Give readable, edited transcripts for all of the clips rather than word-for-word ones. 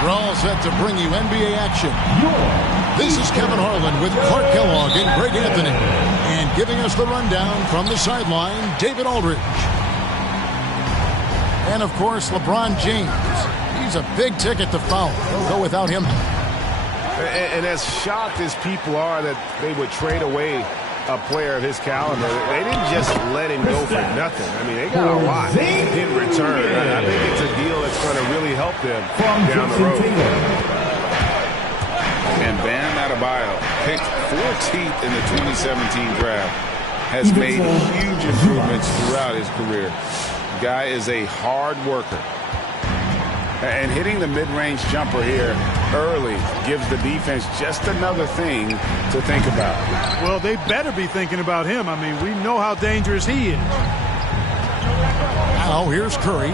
We're all set to bring you NBA action. This is Kevin Harlan with Clark Kellogg and Greg Anthony. And giving us the rundown from the sideline, David Aldridge. And, of course, LeBron James. He's a big ticket to foul. They'll go without him. And as shocked as people are that they would trade away a player of his caliber, they didn't just let him go for nothing. I mean, they got a lot in return. I think it's a deal that's going to really help them down the road. And Bam Adebayo, picked 14th in the 2017 draft, has made huge improvements throughout his career. Guy is a hard worker. And hitting the mid-range jumper here early gives the defense just another thing to think about. Well, they better be thinking about him. I mean, we know how dangerous he is. Now here's Curry,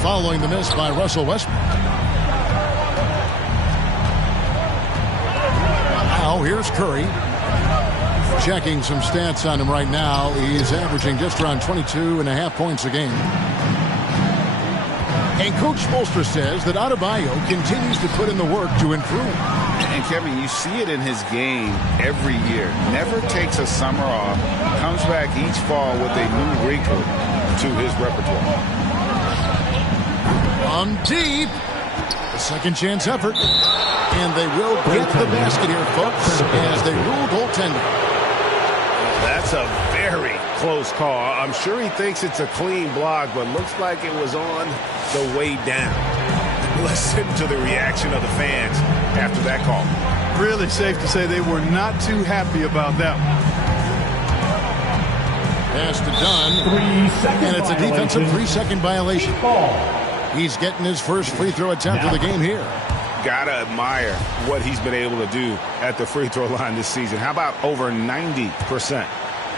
following the miss by Russell Westbrook. Now here's Curry. Checking some stats on him right now. He's averaging just around 22.5 points a game. And Coach Spoelstra says that Adebayo continues to put in the work to improve. And, Kevin, you see it in his game every year. Never takes a summer off. Comes back each fall with a new wrinkle to his repertoire. On deep. A second chance effort. And they will get the basket here, folks, as they rule goaltending. That's a very close call. I'm sure he thinks it's a clean block, but looks like it was on the way down. Listen to the reaction of the fans after that call. Really safe to say they were not too happy about that one. Pass to Dunn. And it's a defensive 3-second violation. He's getting his first free throw attempt of the game here. Gotta admire what he's been able to do at the free throw line this season. How about over 90%?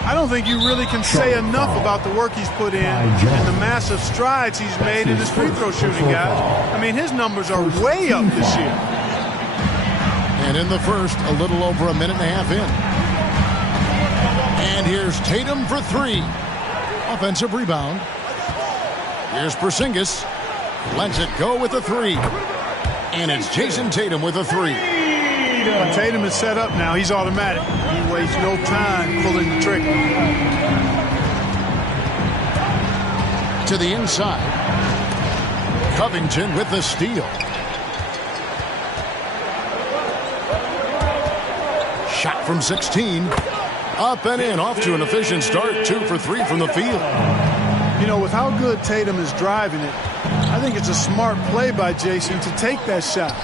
I don't think you really can say enough about the work he's put in and the massive strides he's made in his free throw shooting, guys. I mean, his numbers are way up this year. And in the first, a little over a minute and a half in. And here's Tatum for three. Offensive rebound. Here's Porzingis. Lets it go with a three. And it's Jason Tatum with a three. When Tatum is set up now, he's automatic. He wastes no time pulling the trigger. To the inside. Covington with the steal. Shot from 16. Up and in. Off to an efficient start. 2 for 3 from the field. You know, with how good Tatum is driving it, I think it's a smart play by Jason to take that shot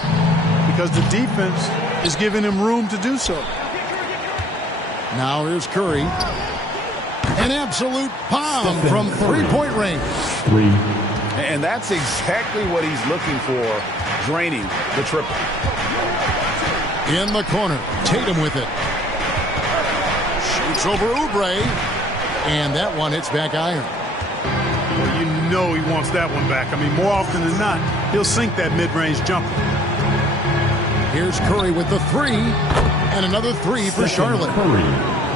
because the defense is giving him room to do so. Now here's Curry. An absolute bomb from three-point range. And that's exactly what he's looking for, draining the triple. In the corner, Tatum with it. Shoots over Oubre. And that one hits back iron. Well, you know he wants that one back. I mean, more often than not, he'll sink that mid-range jumper. Here's Curry with the three. And another three for Charlotte.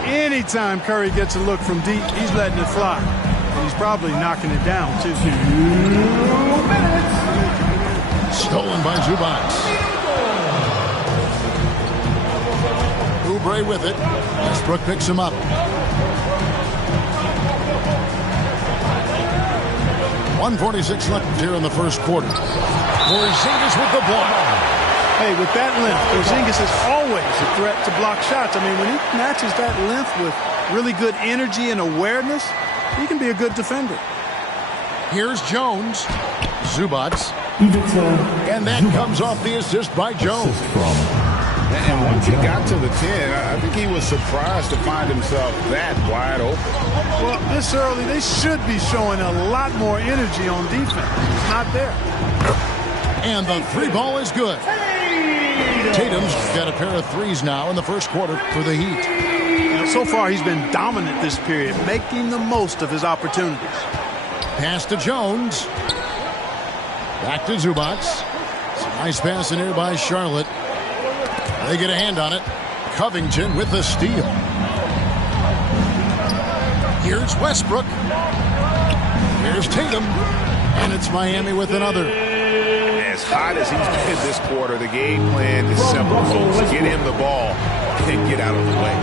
Anytime Curry gets a look from deep, he's letting it fly. And he's probably knocking it down, too. Stolen by Zubac. Oubre with it. Westbrook picks him up. .146 left here in the first quarter. Porzingis with the block. Hey, with that length, Porzingis is always a threat to block shots. I mean, when he matches that length with really good energy and awareness, he can be a good defender. Here's Jones. Zubac. And that comes off the assist by Jones. And once he got to the 10, I think he was surprised to find himself that wide open. Well, this early, they should be showing a lot more energy on defense. It's not there. And the three ball is good. Tatum's got a pair of threes now in the first quarter for the Heat. So far, he's been dominant this period, making the most of his opportunities. Pass to Jones. Back to Zubac. Some nice pass in here by Charlotte. They get a hand on it. Covington with the steal. Here's Westbrook. Here's Tatum. And it's Miami with another. As hot as he's been this quarter, the game plan is simple, folks. Get him the ball and get out of the way.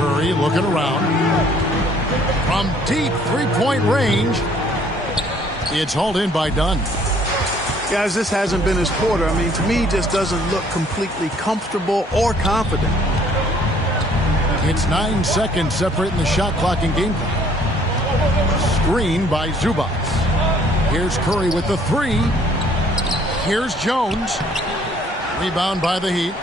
Curry looking around. From deep three-point range, it's hauled in by Dunn. Guys, this hasn't been his quarter. I mean, to me, he just doesn't look completely comfortable or confident. It's 9 seconds separating the shot clock and game clock. Screen by Zubac. Here's Curry with the three. Here's Jones. Rebound by the Heat.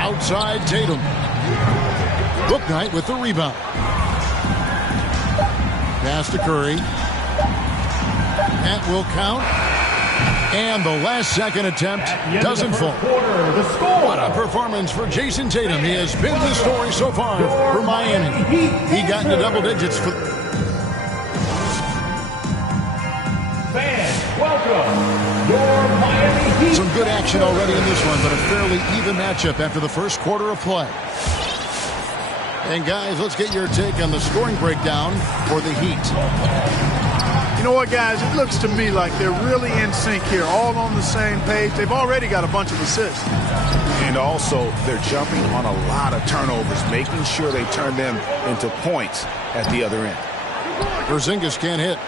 Outside Tatum. Bouknight with the rebound. Pass to Curry. That will count. And the last second attempt doesn't fall. What a performance for Jason Tatum. He has been the story so far for Miami. He got into double digits for... Fans, welcome your Miami Heat. Some good action already in this one, but a fairly even matchup after the first quarter of play. And guys, let's get your take on the scoring breakdown for the Heat. You know what, guys? It looks to me like they're really in sync here, all on the same page. They've already got a bunch of assists. And also, they're jumping on a lot of turnovers, making sure they turn them into points at the other end. Porzingis can't hit.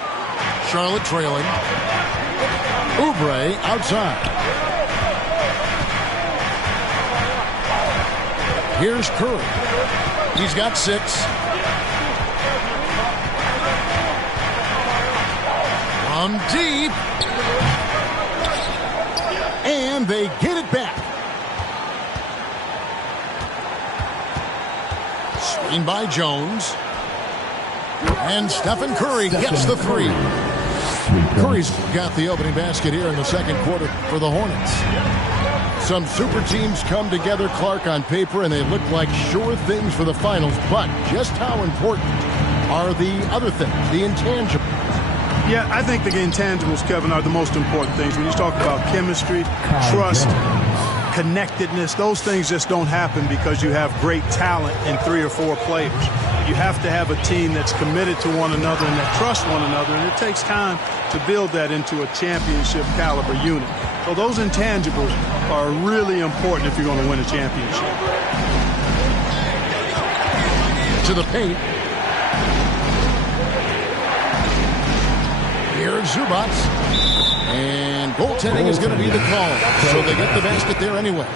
Charlotte trailing. Oubre outside. Here's Curry. He's got 6. From deep. And they get it back. Screen by Jones. And Stephen Curry gets the three. Curry's got the opening basket here in the second quarter for the Hornets. Some super teams come together, Clark, on paper, and they look like sure things for the finals. But just how important are the other things, the intangibles? Yeah, I think the intangibles, Kevin, are the most important things. When you talk about chemistry, trust, connectedness, those things just don't happen because you have great talent in 3 or 4 players. You have to have a team that's committed to one another and that trusts one another, and it takes time to build that into a championship caliber unit. So those intangibles are really important if you're going to win a championship. To the paint. Here's Zubac. And goaltending is going to be the call. So they get the basket there anyway.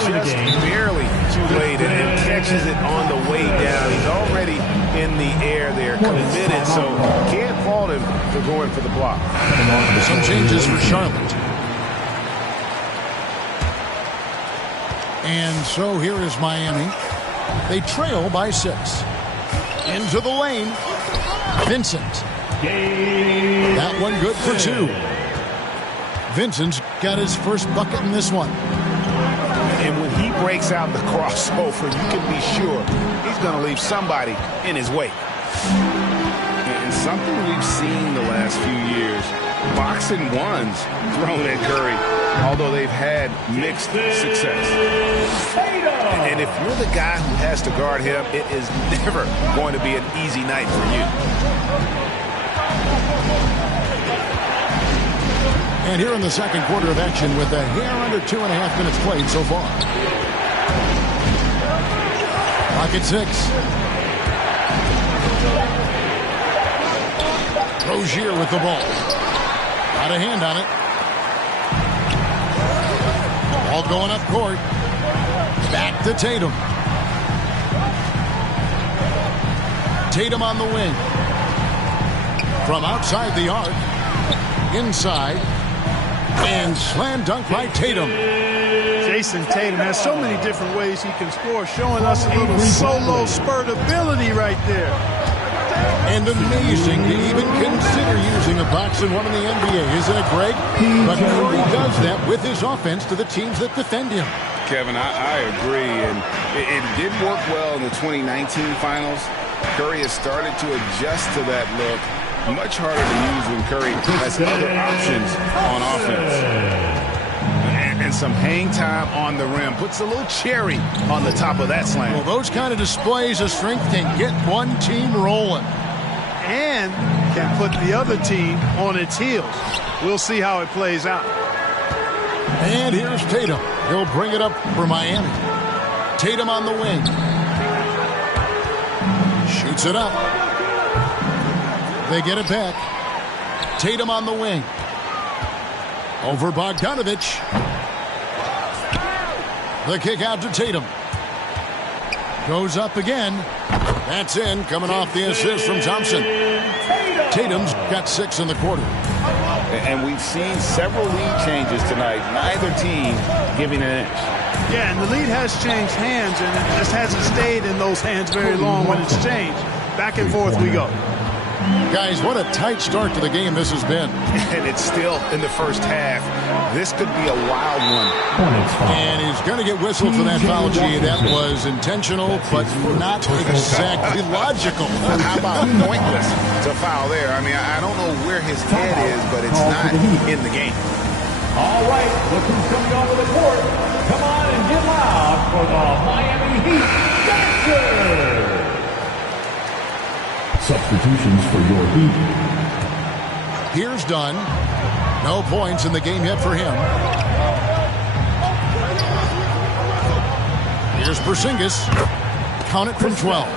Just barely too late and catches it on the way down. He's already in the air there, committed, so can't fault him for going for the block. Some changes for Charlotte. And so here is Miami. They trail by 6. Into the lane. Vincent. That one good for 2. Vincent's got his first bucket in this one. And when he breaks out the crossover, you can be sure he's going to leave somebody in his wake. And something we've seen the last few years boxing ones thrown at Curry, although they've had mixed success. And if you're the guy who has to guard him, it is never going to be an easy night for you. And here in the second quarter of action with a hair under 2.5 minutes played so far. Pocket 6. Rozier with the ball. Got a hand on it. Ball going up court. Back to Tatum. Tatum on the wing. From outside the arc. Inside. And slam dunk by Tatum. Jason Tatum has so many different ways he can score, showing us a little solo spurt ability right there. And amazing to even consider using a box and one in the NBA, isn't it, Greg? But Curry does that with his offense to the teams that defend him. Kevin, I agree, and it did work well in the 2019 finals. Curry has started to adjust to that look. Much harder to use when Curry has other options on offense. And some hang time on the rim. Puts a little cherry on the top of that slam. Well, those kind of displays of strength can get one team rolling. And can put the other team on its heels. We'll see how it plays out. And here's Tatum. He'll bring it up for Miami. Tatum on the wing. Shoots it up. They get it back. Tatum on the wing. Over Bogdanovich. The kick out to Tatum. Goes up again. That's in, coming off the assist from Thompson. Tatum's got 6 in the quarter. And we've seen several lead changes tonight. Neither team giving an inch. Yeah, and the lead has changed hands, and it just hasn't stayed in those hands very long when it's changed. Back and forth we go. Guys, what a tight start to the game this has been. And it's still in the first half. This could be a wild one. And he's going to get whistled for that foul, G. That was intentional, but not exactly logical. How about pointless to foul there? I mean, I don't know where his head is, but it's not in the game. All right, look who's coming onto the court. Come on and get loud for the Miami Heat. Jackson! Substitutions for your Heat. Here's Dunn. No points in the game yet for him. Here's Porzingis. Count it from 12.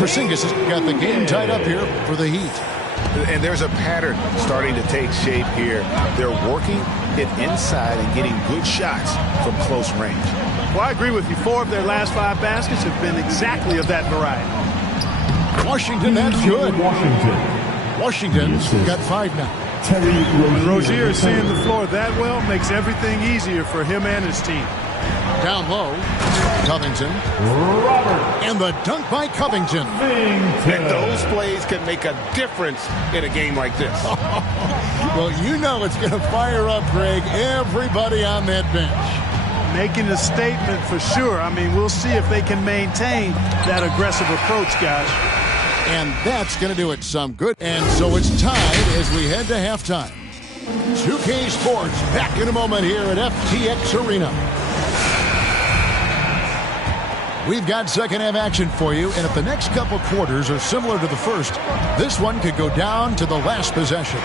Porzingis has got the game tied up here for the Heat. And there's a pattern starting to take shape here. They're working it inside and getting good shots from close range. Well, I agree with you. 4 of their last 5 baskets have been exactly of that variety. Washington, that's good. Washington's got 5 now. When Rozier is seeing the floor that well, makes everything easier for him and his team. Down low, Covington. And the dunk by Covington. And those plays can make a difference in a game like this. Well, you know it's going to fire up, Greg, everybody on that bench. Making a statement for sure. I mean, we'll see if they can maintain that aggressive approach, guys. And that's going to do it some good. And so it's tied as we head to halftime. 2K Sports back in a moment here at FTX Arena. We've got second half action for you, and if the next couple quarters are similar to the first, this one could go down to the last possession.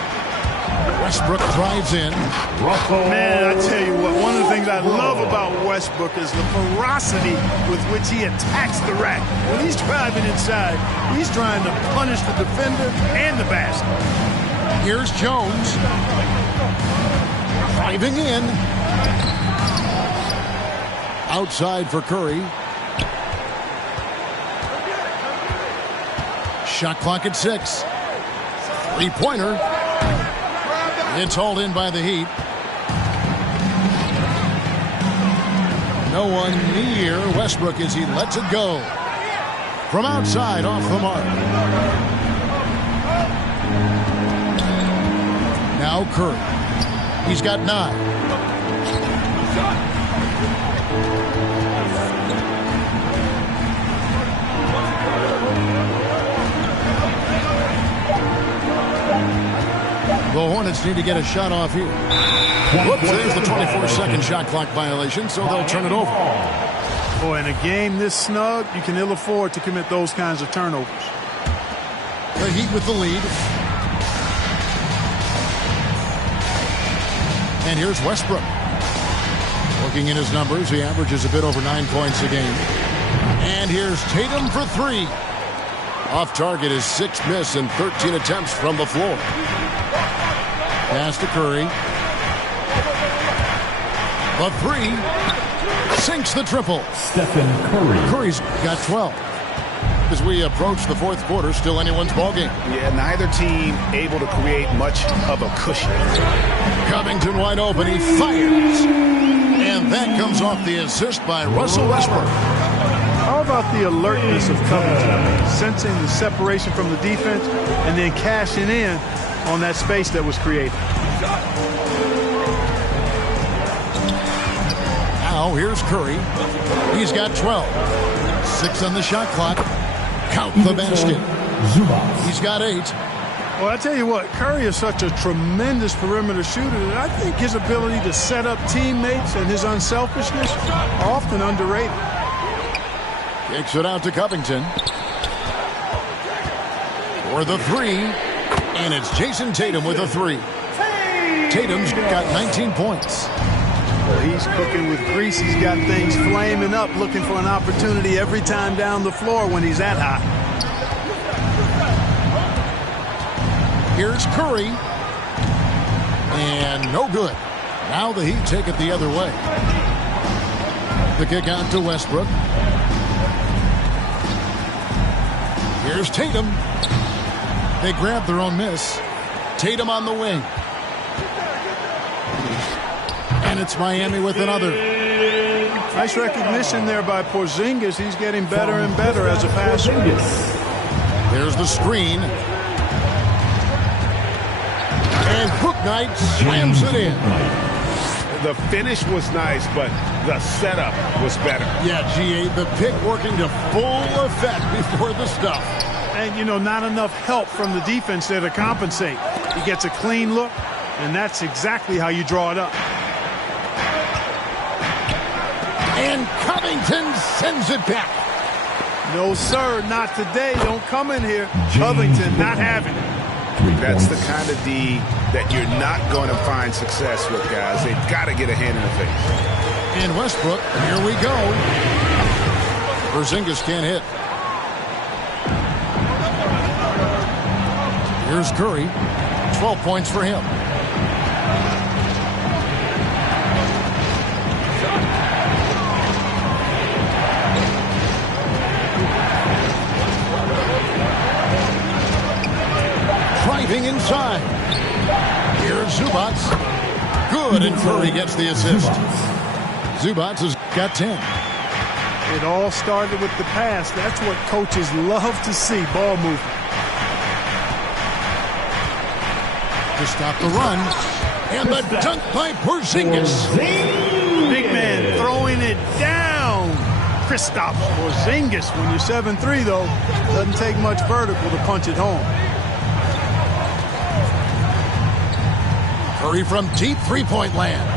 Westbrook drives in. Man, I tell you what, one of the things I love about Westbrook is the ferocity with which he attacks the rack. When he's driving inside, he's trying to punish the defender and the basket. Here's Jones. Driving in. Outside for Curry. Shot clock at 6. Three-pointer. It's hauled in by the Heat. No one near Westbrook as he lets it go. From outside, off the mark. Now Curry. He's got 9. The Hornets need to get a shot off here. Whoops, there's the 24-second shot clock violation, so they'll turn it over. Boy, in a game this snug, you can ill afford to commit those kinds of turnovers. The Heat with the lead. And here's Westbrook. Looking in his numbers, he averages a bit over 9 points a game. And here's Tatum for three. Off target is 6 miss and 13 attempts from the floor. Pass to Curry. The three. Sinks the triple. Stephen Curry. Curry's got 12. As we approach the fourth quarter, still anyone's ballgame. Yeah, neither team able to create much of a cushion. Covington wide open. He fires. And that comes off the assist by Russell Westbrook. How about the alertness of Covington, sensing the separation from the defense and then cashing in on that space that was created. Now here's Curry. He's got 12. 6 on the shot clock. Count the basket. He's got 8. Well, I tell you what, Curry is such a tremendous perimeter shooter that I think his ability to set up teammates and his unselfishness are often underrated. Kicks it out to Covington. For the three. And it's Jason Tatum with a three. Tatum's got 19 points. Well, he's cooking with grease. He's got things flaming up, looking for an opportunity every time down the floor when he's that hot. Here's Curry. And no good. Now the Heat take it the other way. The kick out to Westbrook. Here's Tatum. They grab their own miss. Tatum on the wing. And it's Miami with another. Nice recognition there by Porzingis. He's getting better and better as a passer. There's the screen. And Bouknight slams it in. The finish was nice, but the setup was better. Yeah, G.A., the pick working to full effect before the stuff. And, you know, not enough help from the defense there to compensate. He gets a clean look, and that's exactly how you draw it up. And Covington sends it back. No, sir, not today. Don't come in here. Covington not having it. That's the kind of D that you're not going to find success with, guys. They've got to get a hand in the face. And Westbrook, here we go. Porzingis can't hit. Here's Curry. 12 points for him. Driving inside. Here's Zubac. Good, and Curry gets the assist. Zubac has got 10. It all started with the pass. That's what coaches love to see, ball movement. To stop the run. And the dunk by Porzingis. Big man throwing it down. Kristaps Porzingis. When you're 7'3", though, doesn't take much vertical to punch it home. Curry from deep three-point land.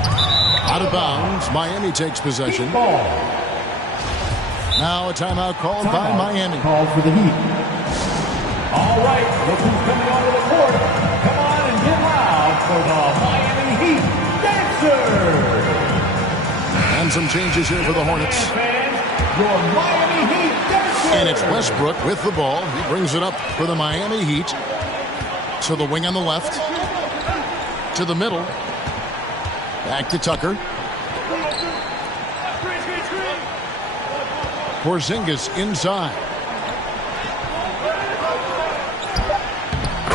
Out of bounds. Miami takes possession. Now a timeout called by Miami. Called for the Heat. All right, look who's coming onto the court. Come on and get loud for the Miami Heat Dancers. And some changes here for the Hornets. Your Miami Heat Dancers. And it's Westbrook with the ball. He brings it up for the Miami Heat. To the wing on the left. To the middle. Back to Tucker. Porzingis inside.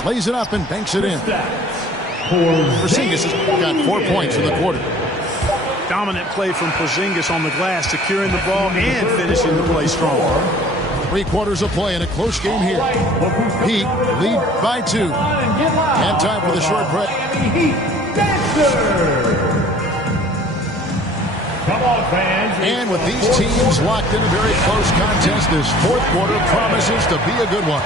Lays it up and banks it in. Porzingis has got 4 points in the quarter. Dominant play from Porzingis on the glass, securing the ball and finishing the play strong. 3 quarters of play in a close game here. Heat lead by 2. And time for the short break. Heat Dancers. Come on, fans. And with these teams locked in a very close contest, this fourth quarter promises to be a good one.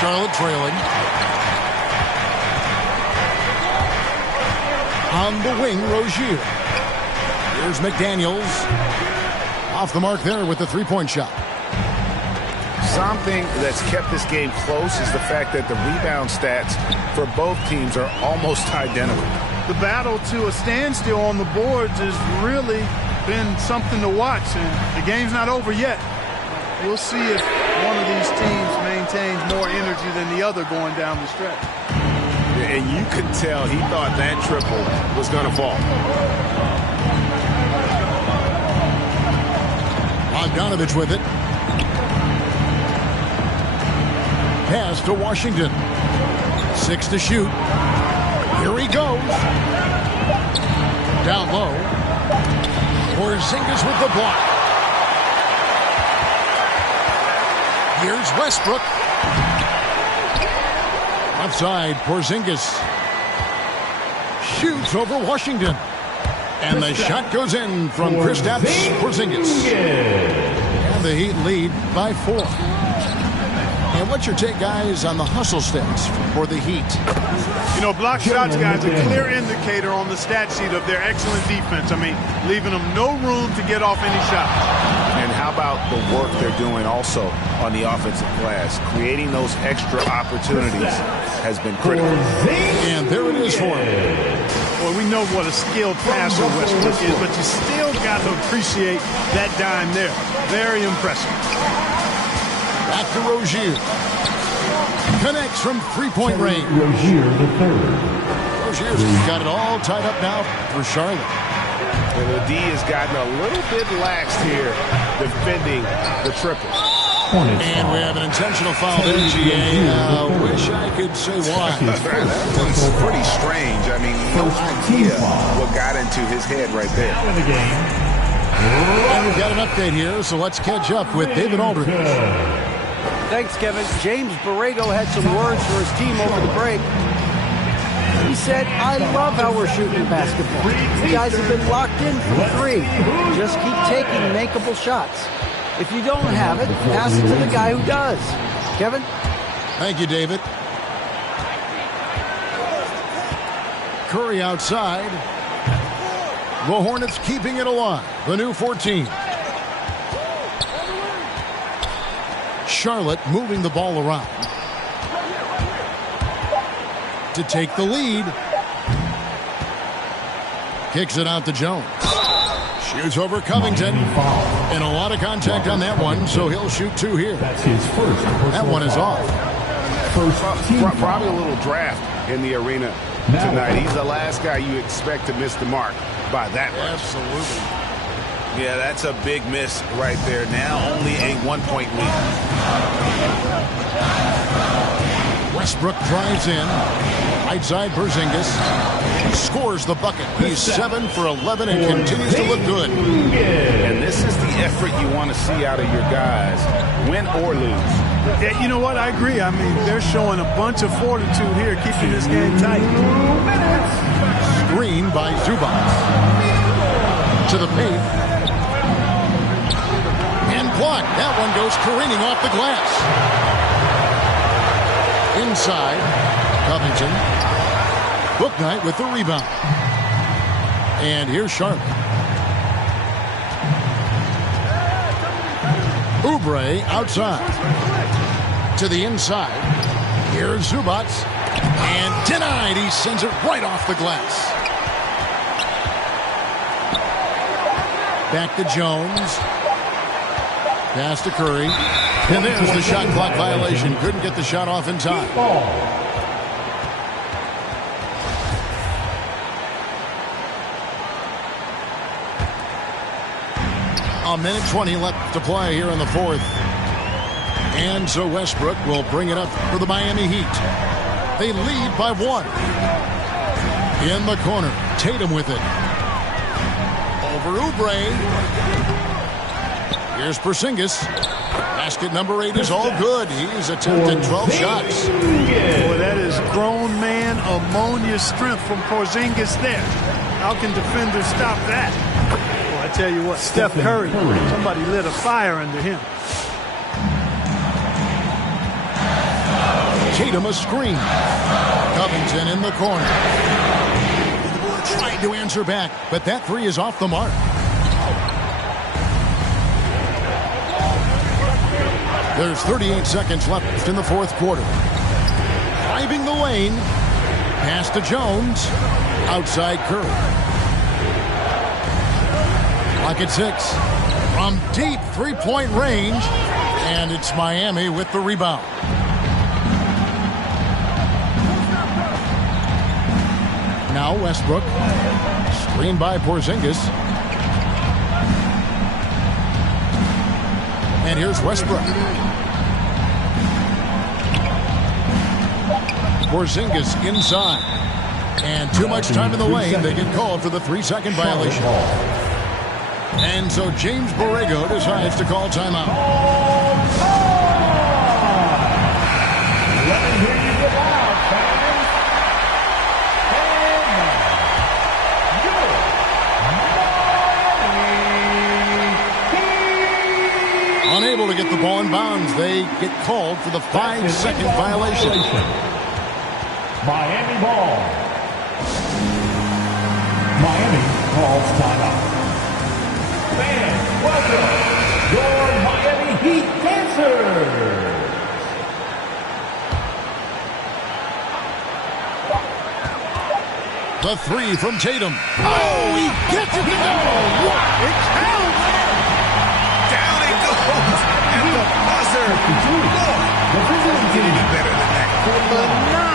Charlotte trailing. On the wing, Rozier. Here's McDaniels. Off the mark there with the three-point shot. Something that's kept this game close is the fact that the rebound stats for both teams are almost identical. The battle to a standstill on the boards has really been something to watch, and the game's not over yet. We'll see if one of these teams maintains more energy than the other going down the stretch. And you could tell he thought that triple was going to fall. Bogdanovich with it. Pass to Washington. 6 to shoot. Here he goes. Down low. Porzingis with the block. Here's Westbrook. Left side, Porzingis shoots over Washington. And the shot goes in from Kristaps Porzingis. And the Heat lead by 4. And what's your take, guys, on the hustle stats for the Heat? You know, block shots, guys, a clear indicator on the stat sheet of their excellent defense. I mean, leaving them no room to get off any shots. And how about the work they're doing also on the offensive glass? Creating those extra opportunities has been critical. And there it is for him. Well, we know what a skilled passer Westbrook is, but you still got to appreciate that dime there. Very impressive. Back to Rozier. Connects from three-point range. Rozier the third. Rozier's got it all tied up now for Charlotte. And the D has gotten a little bit lax here defending the triple. And we have an intentional foul there, GA. Wish I could say why. That's pretty strange. I mean, no idea what got into his head right there. In the game. And we've got an update here, so let's catch up with David Aldridge. Thanks, Kevin. James Borrego had some words for his team over the break. He said, I love how we're shooting basketball. You guys have been locked in from 3. Just keep taking makeable shots. If you don't have it, pass it to the guy who does. Kevin? Thank you, David. Curry outside. The Hornets keeping it alive. The new 14. Charlotte moving the ball around to take the lead. Kicks it out to Jones. Shoots over Covington. And a lot of contact on that one, so he'll shoot 2 here. That's his first. That one is off. Probably a little draft in the arena tonight. He's the last guy you expect to miss the mark by that much. Absolutely. Yeah, that's a big miss right there. Now only a 1-point lead. Westbrook drives in. Right side, Porzingis scores the bucket. He's 7 for 11 and continues to look good. And this is the effort you want to see out of your guys, win or lose. Yeah, you know what? I agree. I mean, they're showing a bunch of fortitude here, keeping this game tight. Screen by Zubac. To the paint. And blocked. That one goes careening off the glass. Inside, Covington. Bouknight with the rebound. And here's Charlotte. Oubre outside. To the inside. Here's Zubac. And denied. He sends it right off the glass. Back to Jones. Pass to Curry. And there's the shot clock violation. Couldn't get the shot off in time. A minute 20 left to play here in the 4th. And so Westbrook will bring it up for the Miami Heat. They lead by 1. In the corner, Tatum with it. Over Oubre. Here's Porzingis. Basket number 8 is all good. He's attempted 12 shots. Boy, that is grown man ammonia strength from Porzingis there. How can defenders stop that? Well, I tell you what, Steph Curry, somebody lit a fire under him. Tatum a screen. Covington in the corner. Tried to answer back, but that three is off the mark. There's 38 seconds left in the fourth quarter. Driving the lane. Pass to Jones. Outside Curry. Clock at 6. From deep three-point range. And it's Miami with the rebound. Now Westbrook. Screened by Porzingis. And here's Westbrook. Porzingis inside. And too much time in the lane. They get called for the 3-second violation. And so James Borrego decides to call timeout. Let me hear you get loud, fans. And Unable to get the ball in bounds. They get called for the 5-second violation. Miami ball. Miami calls timeout. Fans, welcome your Miami Heat dancers. The three from Tatum. Oh, he gets it to go. What? It counts. Down it goes. And the buzzer. Look, it's better than that.